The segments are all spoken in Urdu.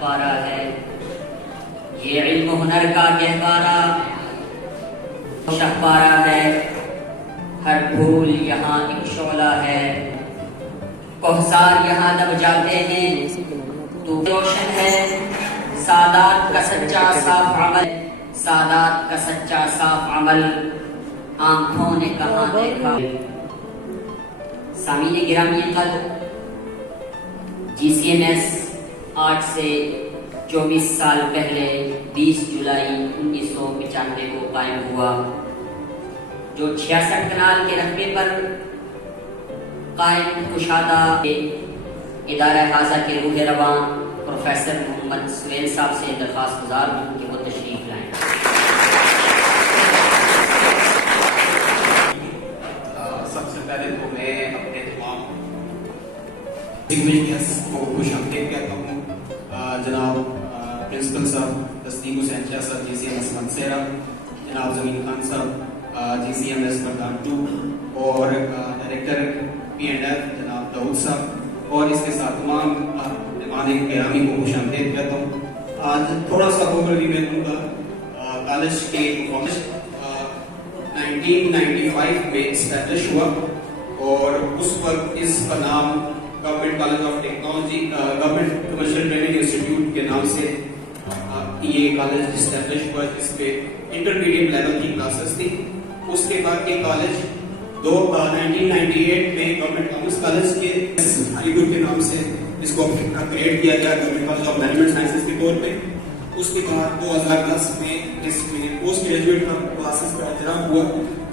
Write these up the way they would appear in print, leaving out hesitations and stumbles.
پارا ہے یہ علم و ہنر کا گہوارہ، شہپارہ ہے ہر پھول یہاں ایک شعلہ ہے، کوہسار یہاں لب جاتے ہیں تو روشن ہے، سادات کا سچا صاف عمل، سادات کا سچا صاف عمل آنکھوں نے کہاں دیکھا۔ سامعین گرامی قدر، جی سی این ایس آج سے 24 سال پہلے 20 جولائی 1995 کو قائم ہوا، جو 66 کنال کے رقبے پر قائم کشادہ ادارہ حاضہ کے روح رواں پروفیسر محمد سہیل صاحب سے درخواست گزار ہوں کہ وہ تشریف لائیں۔ سب سے پہلے تو میں اپنے تمام گیسٹ کو خوش آمدید کہتا ہوں۔ جناب پرنسپل صاحب تصدیق حسین شاہ صاحب جی سی ایم ایس منسیرہ، جناب زمین خان صاحب جی سی ایم ایس مردان 2 اور ڈائریکٹر پی اینڈ ایف جناب داؤد صاحب، اور اس کے ساتھ تمام مہمان گرامی کو خوش آمدید کہتا ہوں۔ آج تھوڑا سا اوور ویو میں دوں گا کالج کے پرفارمنس 1995 میں اسٹیبلش ہوا، اور اس وقت اس کا نام government college of technology government commercial training institute کے نام سے یہ کالج اسٹیبلش ہوا، جس پہ انٹرمیڈیٹ لیول کی کلاسز تھی۔ اس کے بعد یہ کالج 1998 میں گورنمنٹ کامرس کالج کے علی گڑھ کے نام سے اس کو کریٹ کیا گیا government college of management sciences کے طور پہ۔ اس کے بعد 2010 میں اس میں پوسٹ گریجویٹ کلاسز کا اہتمام ہوا،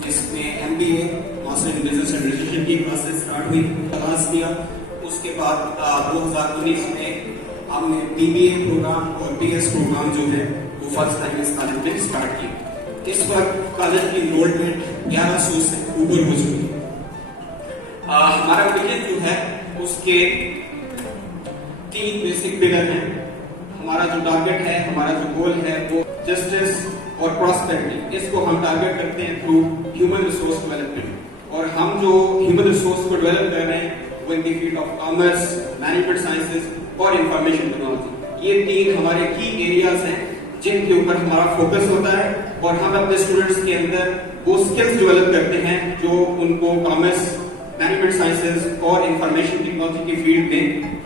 جس میں M B A master in business administration کی کلاسز اسٹارٹ ہوئی، آغاز کیا۔ اس کے بعد 2019 میں ہم نے بی بی اے پروگرام اور بی ایس پروگرام جو ہے وہ فرسٹ ٹائم اس کالج میں اسٹارٹ کیا۔ اس وقت کالج کی انرولمنٹ 1100 سے اوپر ہو چکی ہے۔ ہمارا ویژن جو ہے اس کے 3 بیسک پلر ہیں۔ ہمارا جو ٹارگیٹ ہے، ہمارا جو گول ہے وہ جسٹس اور پراسپیرٹی، اس کو ہم ٹارگیٹ کرتے ہیں تھرو ہیومن ریسورس ڈیولپمنٹ، اور ہم جو ہیومن ریسورس کو ڈیولپ کر رہے ہیں وہ in the field of commerce, management sciences اور انفارمیشن ٹیکنالوجی۔ یہ 3 ہمارے کی ایریاز ہیں جن کے اوپر ہمارا فوکس ہوتا ہے، اور ہم اپنے اسٹوڈنٹس کے اندر وہ اسکلز ڈیولپ کرتے ہیں جو ان کو کامرس، مینجمنٹ سائنسز اور انفارمیشن ٹیکنالوجی کی فیلڈ میں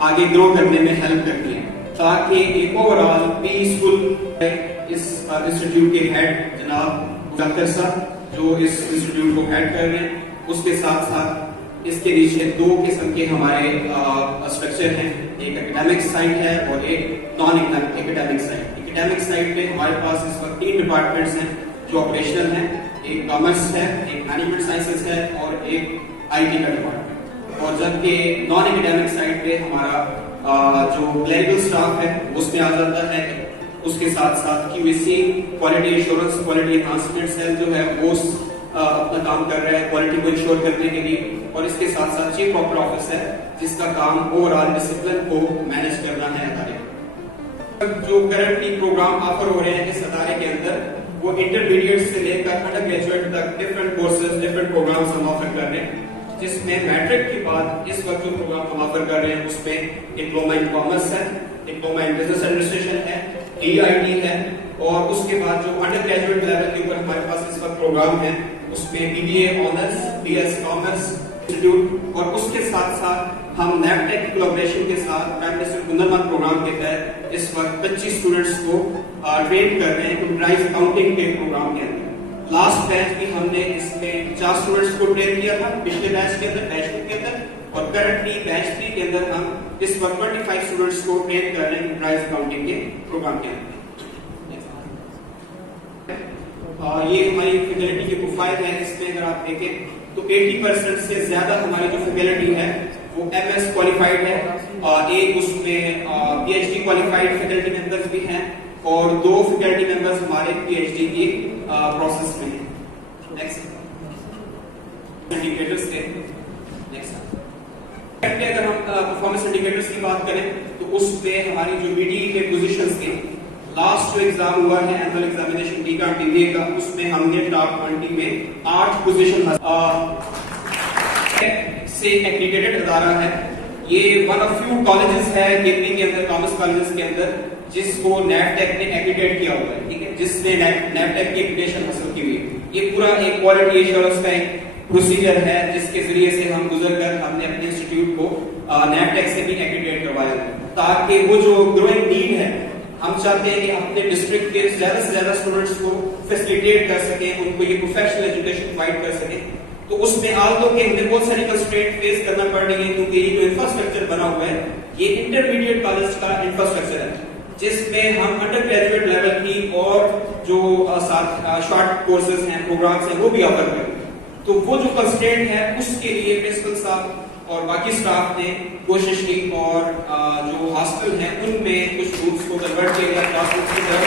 آگے گرو کرنے میں ہیلپ کرتی ہیں، تاکہ ایک اوور آل پیسفل اس انسٹیٹیوٹ کے ہیڈ جناب ڈاکٹر صاحب جو اس انسٹیٹیوٹ کو ہیڈ کر رہے ہیں، اس کے ساتھ ساتھ اس کے نیچے 2 قسم کے ہمارے اسٹرکچر ہیں، ایک اکیڈیمک سائٹ ہے اور ایک non academic site. Academic site پہ ہمارے پاس اس وقت 3 ڈپارٹمنٹس ہیں جو آپریشنل ہیں، ایک کامرس ہے، ایک مینجمنٹ سائنسز ہے اور ایک آئی ٹی کا ڈپارٹمنٹ۔ اور جبکہ نان اکیڈیمک سائٹ پہ ہمارا جو کلیریکل سٹاف ہے اس میں آ جاتا ہے، اس کے ساتھ ساتھ Q C, quality assurance, quality enhancement cell جو ہے وہ اپنا کام کر رہا ہے کوالٹی کو انشور کرنے کے لیے، اور اس کے ساتھ ساتھ چیف پراپر آفس ہے جس کا کام اوور آل ڈسپلن کو مینج کرنا ہے ادارے۔ جو کرنٹلی پروگرام آفر ہو رہے ہیں اس ادارے کے اندر وہ انٹرمیڈیٹ سے لے کر انڈر گریجویٹ تک ڈفرنٹ کورسز، ڈفرنٹ پروگرامز ہم آفر کر رہے ہیں، جس میں میٹرک کے بعد اس وقت جو پروگرام ہم آفر کر رہے ہیں اس میں ڈپلومہ ان کامرس ہے، ڈپلومہ ان بزنس ایڈمنسٹریشن ہے، ڈی آئی ٹی ہے، اور اس کے بعد جو انڈر گریجویٹ لیول کے اوپر ہمارے پاس اس وقت پروگرام ہے اس میں B B A honours, B S commerce institute, اور اس کے ساتھ ساتھ ہم نیب ٹیک کولیبریشن کے ساتھ پرائم منسٹر ہنر مند پروگرام کے تحت اس وقت 25 اسٹوڈنٹس کو ٹرین کر رہے ہیں کمپیوٹرائز اکاؤنٹنگ کے پروگرام کے اندر۔ لاسٹ بیچ بھی ہم نے اس میں 50 اسٹوڈنٹس کو ٹرین کیا تھا پچھلے بیچ کے اندر، بیچ 2 کے اندر، اور کرنٹلی بیچ 3 کے اندر ہم اس وقت 25 اسٹوڈنٹس کو ٹرین کر رہے ہیں کمپیوٹرائز اکاؤنٹنگ کے پروگرام کے اندر۔ یہ ہماری فیکلٹی کے پروفائل ہے، اس میں اگر آپ دیکھیں تو 80% سے زیادہ ہماری جو فیکلٹی ہے وہ ایم ایس کوالیفائڈ ہے، ایک اس میں P H D qualified faculty members بھی ہیں، اور 2 فیکلٹی ممبرز ہمارے پی ایچ ڈی کی پروسیس میں ہیں۔ نیکسٹ انڈیکیٹرز کے نیکسٹ اگر ہم پرفارمنس انڈیکیٹرز کی بات کریں تو اس میں ہماری جو بی ڈی کے پوزیشنز تھے، لاسٹ جو ایگزام ہوا ہے اینوئل ایگزامینیشن ٹی کا ٹی بی اے کا، اس میں ہم نے ٹاپ 20 میں 8 پوزیشن سے ایکریڈیٹڈ ادارہ ہے۔ یہ ون آف فیو کالجز ہے کے پی کے اندر، کامرس کالجز کے اندر جس کو نیپٹیک نے ایکریڈیٹ کیا ہوا ہے، ٹھیک ہے، جس نے نیپٹیک کی ایکریڈیشن حاصل کی ہوئی ہے. یہ پورا ایک کوالٹی ایشورنس کا ایک پروسیجر ہے جس کے ذریعے سے ہم گزر کر ہم نے اپنے انسٹیٹیوٹ کو نیپٹیک سے بھی ایکریڈیٹ کروایا ہے، تاکہ وہ جو گروئنگ نیڈ ہے، ہم چاہتے ہیں کہ اپنے ڈسٹرکٹ کے زیادہ سے زیادہ اسٹوڈنٹس کو فیسیلیٹیٹ کر سکیں، ان کو یہ پروفیشنل ایجوکیشن پرووائڈ کر سکیں. تو اس میں آلدو کہ ہمیں بہت ساری کنسٹرینٹ فیس کرنا پڑ رہی ہے، کیونکہ یہ جو انفراسٹرکچر بنا ہوا ہے یہ انٹرمیڈیٹ کالج کا انفراسٹرکچر ہے، جس میں ہم انڈر گریجویٹ لیول کی اور جو شارٹ کورسز ہیں، پروگرامز ہیں، وہ بھی آفر کریں. تو وہ جو کنسٹرینٹ ہے اس کے لیے پرنسپل صاحب اور باقی سٹاف نے کوشش کی اور جو ہاسٹل ہیں ان میں کچھ گروپس کو کنورٹ کیا گیا کلاس روم کی طرف.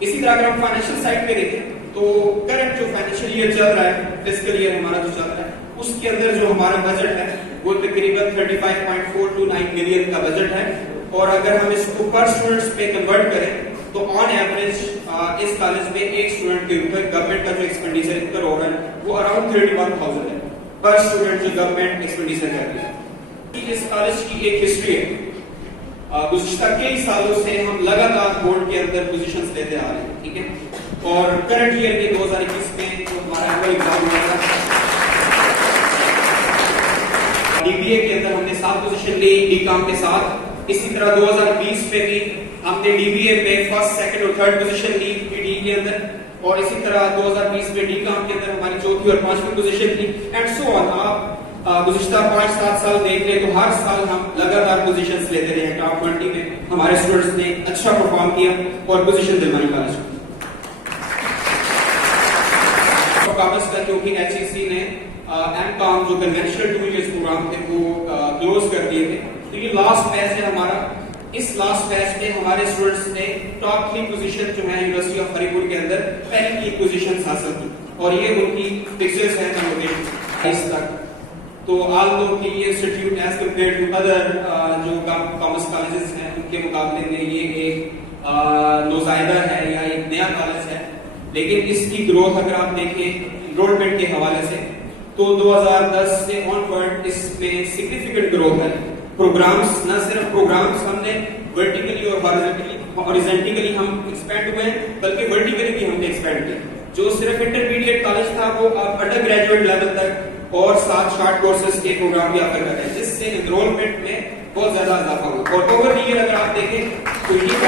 اسی طرح اگر ہم فائنینشیل سائڈ پہ دیکھیں تو کرنٹ جو فائنینشیل ایئر چل رہا ہے، فسکل ایئر ہمارا جو چل رہا ہے، اس کے اندر جو ہمارا بجٹ ہے وہ تقریباً 35.429 ملین کا بجٹ ہے. اور اگر ہم اس کو پر اسٹوڈنٹس پہ کنورٹ کریں تو آن ایوریج اس کالج میں ایک اسٹوڈنٹ کے اوپر گورنمنٹ کا جو ایکسپینڈیچر انکر ہو رہا ہے وہ اراؤنڈ 31,000 ہے پر اسٹوڈنٹ جو گورنمنٹ ایکسپینڈیچر کرتی ہے. اس کالج کی ایک ہسٹری ہے، گزشتہ کئی سالوں سے ہم لگاتار بورڈ کے اندر پوزیشنز لیتے آ رہے ہیں، ٹھیک ہے. اور کرنٹ ایئر میں 2021 میں جو ہمارا اینوئل ایگزام ہوا تھا ڈی بی اے کے اندر ہم نے 7 پوزیشن لی ڈی کام کے ساتھ. اسی طرح 2020 میں بھی ہم نے ڈی بی اے میں فرسٹ، سیکنڈ اور تھرڈ پوزیشن لی پی ڈی کے اندر. اور اسی طرح 2020 میں ڈی کام کے اندر ہماری چوتھی اور پانچویں پوزیشن تھی اینڈ سو آن. آپ گزشتہ 5-7 سال دیکھ لیں تو ہر سال ہم لگاتار پوزیشنز لیتے رہے ہیں. ٹاپ 20 میں ہمارے اسٹوڈنٹس نے اچھا پرفارم کیا اور پوزیشن دلوائی کالج کو. کاغذ کا کیونکہ ایچ ای سی نے ایم کام جو کنونشنل 2 ایئرز پروگرام تھے وہ کلوز کر دیے تھے. تو یہ لاسٹ بیچ ہے ہمارا. اس لاسٹ بیچ میں ہمارے اسٹوڈنٹس نے ٹاپ 3 پوزیشن جو ہیں یونیورسٹی آف ہری پور کے اندر پہلی 3 پوزیشنز حاصل کی اور یہ ان کی پکچرز ہیں کنوکیشن اس تک. تو آلدو کہ یہ institute as compared to other جو کامرس کالجز ہیں ان کے مقابلے میں یہ ایک نوزائیدہ ہے یا ایک نیا کالج ہے. لیکن اس کی گروتھ اگر آپ دیکھیں انرولمنٹ کے حوالے سے تو 2010 سے آن ورڈ اس میں سگنیفیکنٹ گروتھ ہے. پروگرامز، نہ صرف پروگرامز ہم نے ورٹیکلی اور ہارزونٹلی ہم ایکسپینڈ ہوئے ہیں بلکہ ورٹیکلی بھی ہم نے ایکسپینڈ کیا. جو صرف انٹرمیڈیٹ کالج تھا وہ آپ انڈر گریجویٹ لیول تک اور ساتھ شارٹ کورسز کے پروگرام بھی آفر کر رہے ہیں، جس سے انرولمنٹ میں بہت زیادہ اضافہ ہوا. اور اوور دی ایئر اگر آپ دیکھیں تو یہ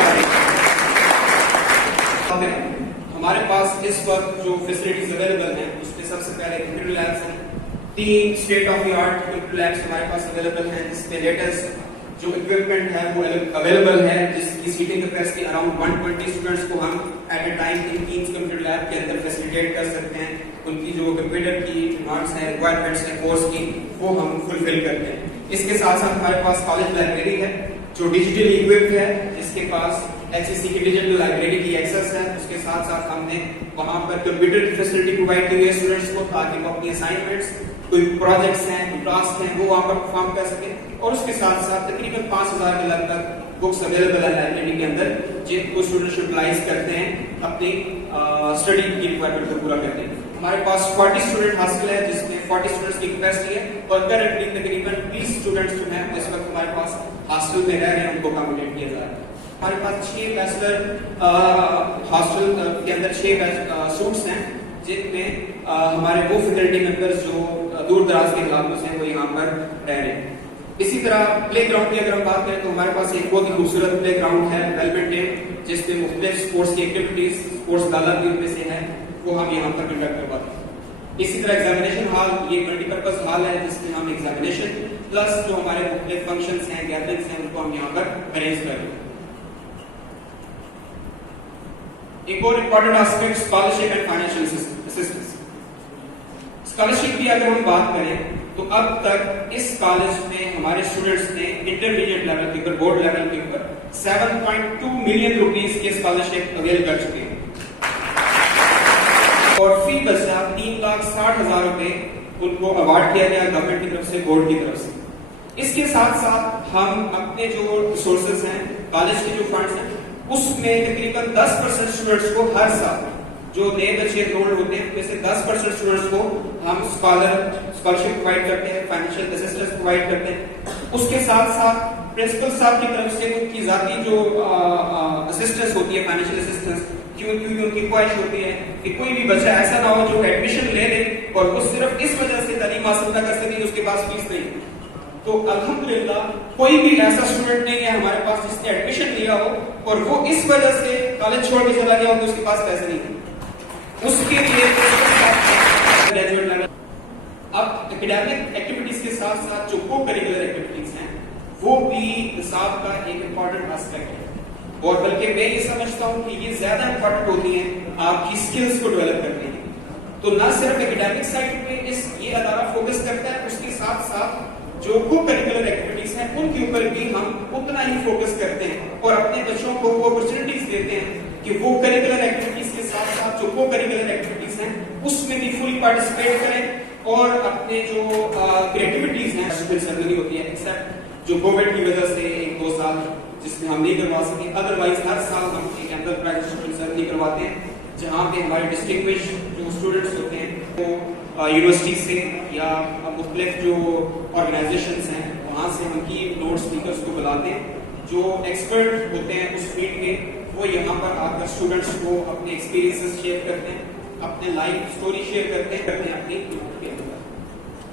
ہمارے پاس اس وقت جو فیسلٹیز اویلیبل ہیں اس میں سب سے پہلے کمپیوٹر لیبس ہیں. 3 state of the art computer labs ہمارے پاس اویلیبل ہیں جس میں لیٹسٹ جو اکوپمنٹ ہے وہ اویلیبل ہے، جس کی سیٹنگ کیپیسٹی اراؤنڈ 120 اسٹوڈنٹس کو ہم at a time in 3 computer lab کے اندر فیسیلیٹیٹ کر سکتے ہیں. ان کی جو کمپیوٹر کی ڈیمانڈس ہیں، ریکوائرمنٹس ہیں کورس کی، وہ ہم فلفل کرتے ہیں. اس کے ساتھ ساتھ ہمارے پاس کالج لائبریری ہے جو ڈیجیٹلی اکوپڈ ہے، جس کے پاس ایچ ای سی کی ڈیجیٹل لائبریری کی ایکسس ہے. اس کے ساتھ ساتھ ہم نے وہاں پر کمپیوٹر کی فیسلٹی پرووائڈ کی ہوئی ہے اسٹوڈنٹس کو تاکہ وہ اپنی اسائنمنٹس، کوئی پروجیکٹس ہیں، کوئی ٹاسک ہیں، وہ وہاں پر پرفارم کر سکیں. اور اس کے ساتھ ساتھ تقریباً 5,000 کے لگ بھگ بکس اویلیبل ہے لائبریری کے اندر جن کو اسٹوڈنٹس یوٹیلائز کرتے ہیں اپنی اسٹڈی کی ریکوائرمنٹ کو پورا کرتے ہیں. ہمارے پاس 40 اسٹوڈنٹ ہاسٹل ہے جس میں 40 اسٹوڈنٹس کی کیپیسٹی ہے اور کرنٹلی تقریباً 20 اسٹوڈنٹس جو ہیں اس وقت ہمارے پاس ہاسٹل میں رہ رہے ہیں، ان کو اکاموڈیٹ کیا جا رہا ہے. ہمارے پاس 6 بیچلر ہاسٹل کے اندر 6 سوٹس ہیں جن میں ہمارے وہ فیکلٹی ممبرز جو دور دراز کے علاقوں سے ہیں وہ یہاں پر رہ رہے ہیں. اسی طرح پلے گراؤنڈ کی اگر ہم بات کریں تو ہمارے پاس ایک بہت ہی خوبصورت پلے گراؤنڈ ہے ویل مینٹینڈ، جس میں مختلف اسپورٹس کی ایکٹیویٹیز، اسپورٹس گالا بھی ان میں سے ہیں، وہ ہم یہاں پر کنڈکٹ کرواتے ہیں. اسی طرح ایگزامینیشن ہال یہ ملٹی پرپز ہال ہے جس میں ہم ایگزامینیشن پلس جو ہمارے مختلف فنکشنز ہیں، گیدرنگز ہیں، ان کو ہم یہاں پر ارینج کر رہے ہیں. ایک اور important aspect scholarship and financial assistance. Scholarship کی اگر ہم بات کریں تو اب تک اس کالج میں ہمارے اسٹوڈنٹس نے انٹرمیڈیٹ لیول کے اوپر، بورڈ لیول کے اوپر 7.2 ملین روپیز کی اسکالرشپ اویل کر چکے ہیں اور فی بچہ 3,60,000 روپے ان کو ایوارڈ کیا گیا گورنمنٹ کی طرف سے، بورڈ کی طرف سے. اس کے ساتھ ساتھ ہم اپنے جو ریسورسز ہیں، کالج کے جو فنڈز ہیں، اس میں تقریباً 10% اسٹوڈنٹس کو ہر سال جو نئے بچے انرولڈ ہوتے ہیں جیسے 10% اسٹوڈنٹس کو ہم اسکالرشپ پرووائڈ کرتے ہیں، فائنینشیل اسسٹنس پرووائڈ کرتے ہیں. اس کے ساتھ ساتھ پرنسپل صاحب کی طرف سے ان کی ذاتی جو اسسٹنس ہوتی ہے، فائنینشیل اسسٹنس، کیونکہ ان کی خواہش ہوتی ہے کہ کوئی بھی بچہ ایسا نہ ہو جو ایڈمیشن لے لے اور وہ صرف اس وجہ سے تعلیم حاصل نہ کر سکے کہ اس کے پاس فیس نہیں. تو الحمدللہ کوئی بھی ایسا اسٹوڈنٹ نہیں ہے ہمارے پاس جس نے ایڈمیشن لیا ہو اور وہ اس وجہ سے کالج چھوڑ کے چلا گیا ہو کہ اس کے پاس پیسے نہیں تھے. اس کے لیے گریجویٹ لیول. اب ایکیڈیمک ایکٹیویٹیز کے ساتھ ساتھ جو کو کریکولر ایکٹیویٹیز ہیں وہ بھی نصاب کا ایک امپورٹنٹ اسپیکٹ ہے، اور بلکہ میں یہ سمجھتا ہوں کہ یہ زیادہ امپورٹنٹ ہوتی ہیں آپ کی سکلز کو ڈیولپ کرنے کی. تو نہ صرف ایکیڈیمک سائڈ پہ یہ ادارہ فوکس کرتا ہے، اس کے ساتھ ساتھ جو کو کریکولر ایکٹیویٹیز ہیں ان کے اوپر بھی ہم اتنا ہی فوکس کرتے ہیں اور اپنے بچوں کو وہ اپرچونیٹیز دیتے ہیں کہ وہ کریکولر ایکٹیویٹیز کے ساتھ ساتھ جو کو کریکولر ایکٹیویٹیز ہیں اس میں بھی فلی پارٹیسپیٹ کریں اور اپنے جو کریٹیوٹیز ہیں سرگرمی ہوتی ہے ایکسپٹ جو کووڈ کی وجہ سے 1-2 سال جس میں ہم نہیں کروا سکے، ادروائز ہر سال ہم ایک انڈر گریجویٹ سرگرمی کرواتے ہیں جہاں پہ ہمارے ڈسٹنگوش جو اسٹوڈنٹس ہوتے ہیں وہ یونیورسٹی سے یا مختلف جو آرگنائزیشنس ہیں وہاں سے ہم کی نوٹ اسپیکرس کو بلاتے ہیں جو ایکسپرٹ ہوتے ہیں اس فیلڈ میں. وہ یہاں پر آ کر اسٹوڈنٹس کو اپنے ایکسپیرینسز شیئر کرتے ہیں، اپنے لائف اسٹوری شیئر کرتے ہیں اپنی.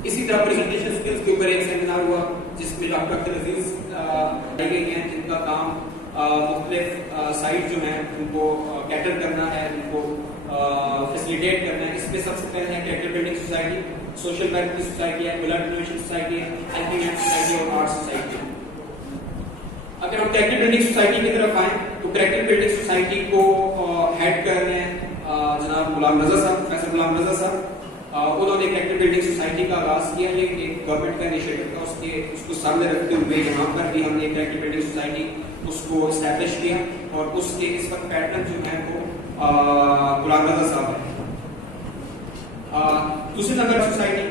اسی طرح پریزنٹیشن اسکلز کے اوپر ایک سیمینار ہوا جس میں ڈاکٹر اختر عزیز آئی گئی ہیں جن کا کام مختلف سائٹ جو ہیں ان کو کیٹر کرنا ہے، ان کو فیسیلیٹیٹ کرنا ہے. اس میں سب سے پہلے ہے character building society, social welfare society ہے، ملٹ انوویشن سوسائٹی ہے، ہیلپنگ ہینڈ سوسائٹی اور آرٹ سوسائٹی ہے. اگر ہم کریکٹر بلڈنگ سوسائٹی کی طرف آئیں تو کریکٹر بلڈنگ سوسائٹی کو ہیڈ کر رہے ہیں جناب غلام رضا صاحب، پروفیسر غلام رضا صاحب. انہوں نے کریکٹر بلڈنگ سوسائٹی کا آغاز کیا، یہ ایک گورنمنٹ کا انیشیٹو تھا. اس کو سامنے رکھتے ہوئے یہاں پر بھی ہم نے کریکٹر بلڈنگ سوسائٹی اس کو اسٹیبلش کیا اور اس کے اس وقت پیٹرن جو ہے وہ غلام رضا صاحب ہے. دوسری number society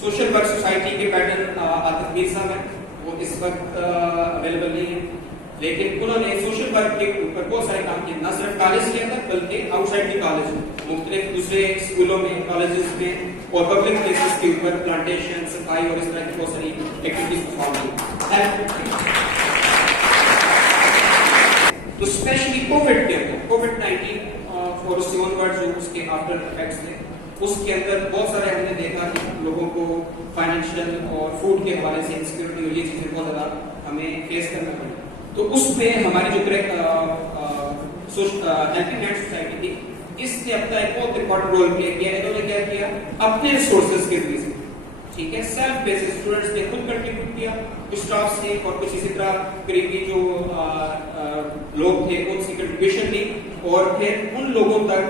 social work society کے پیٹرن عاطف میر صاحب ہیں، وہ اس وقت اویلیبل نہیں ہے لیکن انہوں نے سوشل ورک کے اوپر بہت سارے کام کیے، نہ صرف کالج کے اندر بلکہ آؤٹ سائڈ دی کالج مختلف دوسرے اسکولوں میں، کالجز میں اور پبلک پلیسز کے اوپر پلانٹیشن، صفائی اور اس طرح کی بہت ساری ایکٹیویٹیز پرفارم کی. تو اسپیشلی کووڈ کے اندر کووڈ-19 اور اس سے آنورڈ جو اس کے آفٹر افیکٹس تھے اس کے اندر بہت سارے ہم نے دیکھا کہ لوگوں کو فائنینشیل اور فوڈ کے حوالے سے انسیکیورٹی اور یہ چیزیں بہت زیادہ ہمیں فیس کرنا پڑی. تو اس میں ہماری جو ہیلپنگ ہینڈ سوسائٹی تھی اس نے اپنا ایک بہت امپورٹنٹ رول پلے کیا. انہوں نے کیا کیا اپنے ریسورسز کے ذریعے سے، ٹھیک ہے، سیلف بیسس اسٹوڈنٹس نے خود کنٹریبیوٹ کیا، کچھ اسٹاف سے اور کچھ اسی طرح قریبی جو لوگ تھے ان سے کنٹریبیوشن لی اور پھر ان لوگوں تک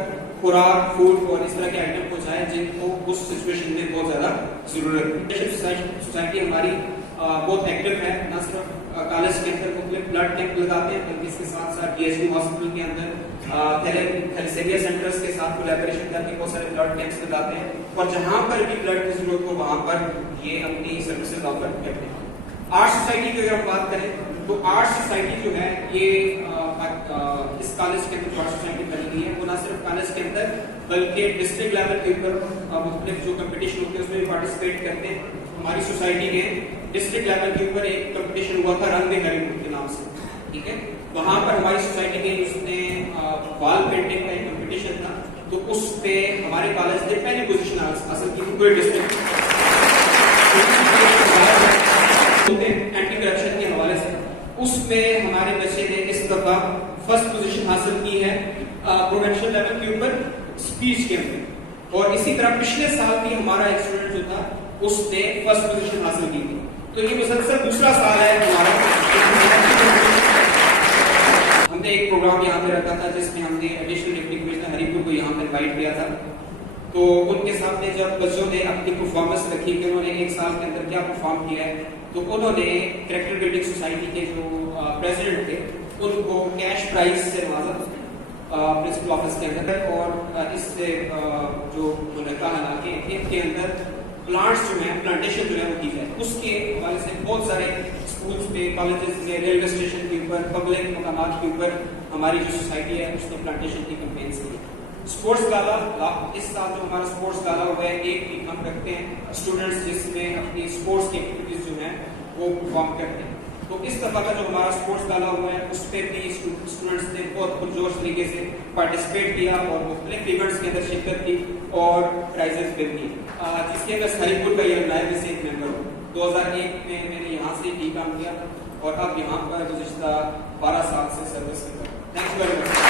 خوراک، فوڈ اور اس طرح کے آئٹم پہنچائے جن کو اس سچویشن میں بہت زیادہ ضرورت ہے. سوسائٹی ہماری بہت ایکٹیو ہے، نہ صرف کالج کے اندر مختلف بلڈ کیمپ لگاتے ہیں بلکہ اس کے ساتھ ساتھ ڈی ایچ بی ہاسپٹل کے اندر تھیلیسیمیا سینٹرز کے ساتھ کولیبریشن کر کے بہت سارے بلڈ کیمپس لگاتے ہیں اور جہاں پر بھی بلڈ کی ضرورت ہو وہاں پر یہ اپنی سروسز آفر کرتے ہیں. آرٹ سوسائٹی کی اگر ہم بات کریں تو آرٹ سوسائٹی جو ہے یہ اس کالج کے اندر آرٹ سوسائٹی بنی ہوئی ہے. وہ نہ صرف کالج کے اندر بلکہ ڈسٹرکٹ لیول کے اوپر مختلف جو کمپٹیشن ہوتے ہیں اس میں بھی پارٹیسپیٹ کرتے ہیں. ہماری سوسائٹی میں ڈسٹرکٹ لیول کے اوپر ایک کمپٹیشن ہوا تھا رنگ ہری پور کے نام سے، ٹھیک ہے، وہاں پر ہماری سوسائٹی کے اس نے وال پینٹنگ کا ایک کمپٹیشن تھا تو اس پہ ہمارے کالج نے پہلی پوزیشن حاصل کی تھی. کوئی ڈسٹرکٹ اینٹی کرپشن کے حوالے سے اس میں ہمارے بچے نے اس دفعہ فرسٹ پوزیشن حاصل کی ہے پروونشل لیول کے اوپر اسپیچ کے اندر. اور اسی طرح پچھلے سال بھی ہمارا ایک اسٹوڈنٹ جو تھا اس نے فرسٹ پوزیشن حاصل کی تھی. تو یہ مسلسل دوسرا سال ہے ہمارا. ہم نے ایک پروگرام یہاں پہ رکھا تھا جس میں ہم نے ایڈیشنل ڈپٹی کمشنر ہری پور کو یہاں پہ انوائٹ کیا تھا. تو ان کے سامنے جب بچوں نے اپنی پرفارمنس رکھی کہ انہوں نے ایک سال کے اندر کیا پرفارم کیا ہے تو انہوں نے کریکٹر بلڈنگ سوسائٹی کے جو پریزیڈنٹ تھے ان کو کیش پرائز سے نوازا پرنسپل آفس کے اندر. اور اس سے جو انہوں نے کہا کہ ان کے اندر پلانٹس جو ہیں پلانٹیشن جو ہے وہ کی جائے. اس کے حوالے سے بہت سارے اسکولس میں، کالجز میں، ریلوے اسٹیشن کے اوپر، پبلک مقامات کے اوپر ہماری جو سوسائٹی ہے اس نے پلانٹیشن کی کمپینس کی. اسپورٹس گالا اس سال جو ہمارا اسپورٹس گالا ہوا ہے ایک ویک ہم رکھتے ہیں اسٹوڈنٹس جس میں اپنی اسپورٹس کی ایکٹیویٹیز جو ہیں وہ پرفارم کرتے ہیں. تو اس دفعہ کا جو ہمارا اسپورٹس ڈالا ہوا ہے اس پہ بھی اسٹوڈنٹس نے بہت پرجوش طریقے سے پارٹیسپیٹ کیا اور مختلف ایونٹس کے اندر شرکت کی اور پرائزز بھی دی، جس کے اندر ہری پور کا یہ میں سے ایک ممبر ہوں۔ 2001 میں میں نے یہاں سے ٹی کام کیا اور اب یہاں پر گزشتہ 12 سال سے سروس کرتا ہوں۔ Thank you very much.